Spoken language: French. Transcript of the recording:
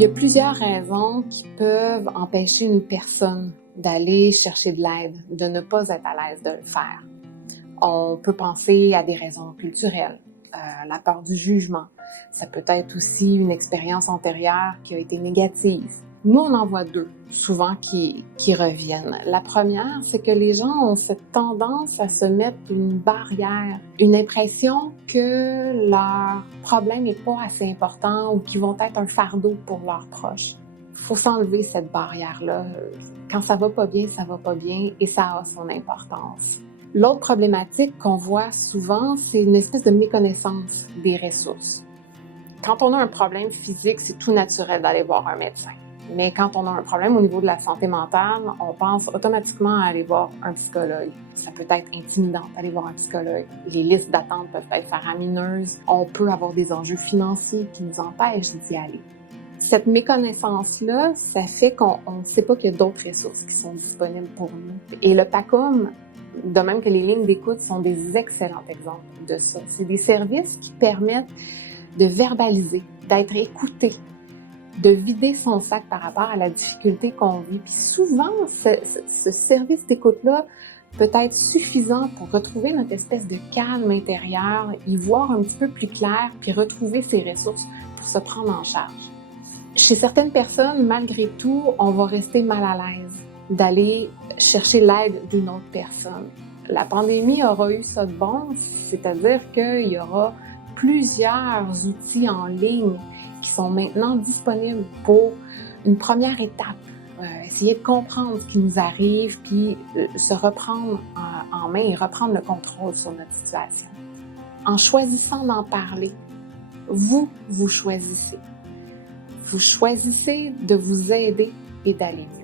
Il y a plusieurs raisons qui peuvent empêcher une personne d'aller chercher de l'aide, de ne pas être à l'aise de le faire. On peut penser à des raisons culturelles, la peur du jugement. Ça peut être aussi une expérience antérieure qui a été négative. Nous, on en voit deux, souvent, qui reviennent. La première, c'est que les gens ont cette tendance à se mettre une barrière, une impression que leur problème n'est pas assez important ou qu'ils vont être un fardeau pour leurs proches. Il faut s'enlever cette barrière-là. Quand ça va pas bien et ça a son importance. L'autre problématique qu'on voit souvent, c'est une espèce de méconnaissance des ressources. Quand on a un problème physique, c'est tout naturel d'aller voir un médecin. Mais quand on a un problème au niveau de la santé mentale, on pense automatiquement à aller voir un psychologue. Ça peut être intimidant d'aller voir un psychologue. Les listes d'attente peuvent être faramineuses. On peut avoir des enjeux financiers qui nous empêchent d'y aller. Cette méconnaissance-là, ça fait qu'on ne sait pas qu'il y a d'autres ressources qui sont disponibles pour nous. Et le PACUM, de même que les lignes d'écoute, sont des excellents exemples de ça. C'est des services qui permettent de verbaliser, d'être écouté, de vider son sac par rapport à la difficulté qu'on vit. Puis souvent, ce service d'écoute-là peut être suffisant pour retrouver notre espèce de calme intérieur, y voir un petit peu plus clair, puis retrouver ses ressources pour se prendre en charge. Chez certaines personnes, malgré tout, on va rester mal à l'aise d'aller chercher l'aide d'une autre personne. La pandémie aura eu ça de bon, c'est-à-dire qu'il y aura plusieurs outils en ligne qui sont maintenant disponibles pour une première étape. Essayer de comprendre ce qui nous arrive, puis se reprendre en main et reprendre le contrôle sur notre situation. En choisissant d'en parler, vous choisissez. Vous choisissez de vous aider et d'aller mieux.